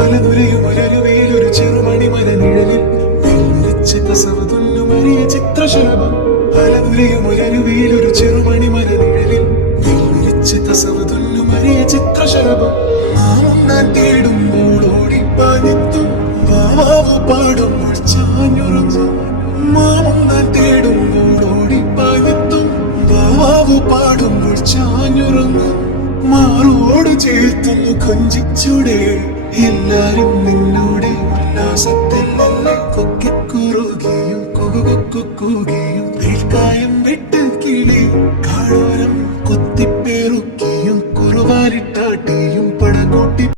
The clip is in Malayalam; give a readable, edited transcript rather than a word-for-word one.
അലനുരയുമൊരൊരു ചെറുമണി മരനിഴലിൽ വെല്ലുരിച്ച് കസവ് തുന്നുമറിയ ചിത്രശലഭം. അലനുരയുമൊരൊരു ചെറുമണി മരനിഴലിൽ വെല്ലുരിച്ച് കസവ് തുന്നുമറിയ ചിത്രശലഭം. നാമം ഞാൻ തേടുമ്പോൾ ഓടിപ്പാഞ്ഞെത്തും വാവാവ് പാടുമ്പോൾ ചാഞ്ഞുറങ്ങും. മാമം ഞാൻ തേടുമ്പോൾ ഓടിപ്പാഞ്ഞെത്തും വാവാവ് പാടുമ്പോൾ ചാഞ്ഞുറങ്ങും. മാറോട് ചേർത്തൊന്നു കൊഞ്ചിച്ചൂടെ എല്ലാരും നിന്നോടെ ഉല്ലാസത്തിൽ നല്ല കൊക്കിക്കുറുകയും കുകുകുക്കുകയും കായം വിട്ട് കിളി കാടോരം കൊത്തിപ്പേറുക്കിയും കുറുവാരിട്ടാട്ടിയും പടകൂട്ടി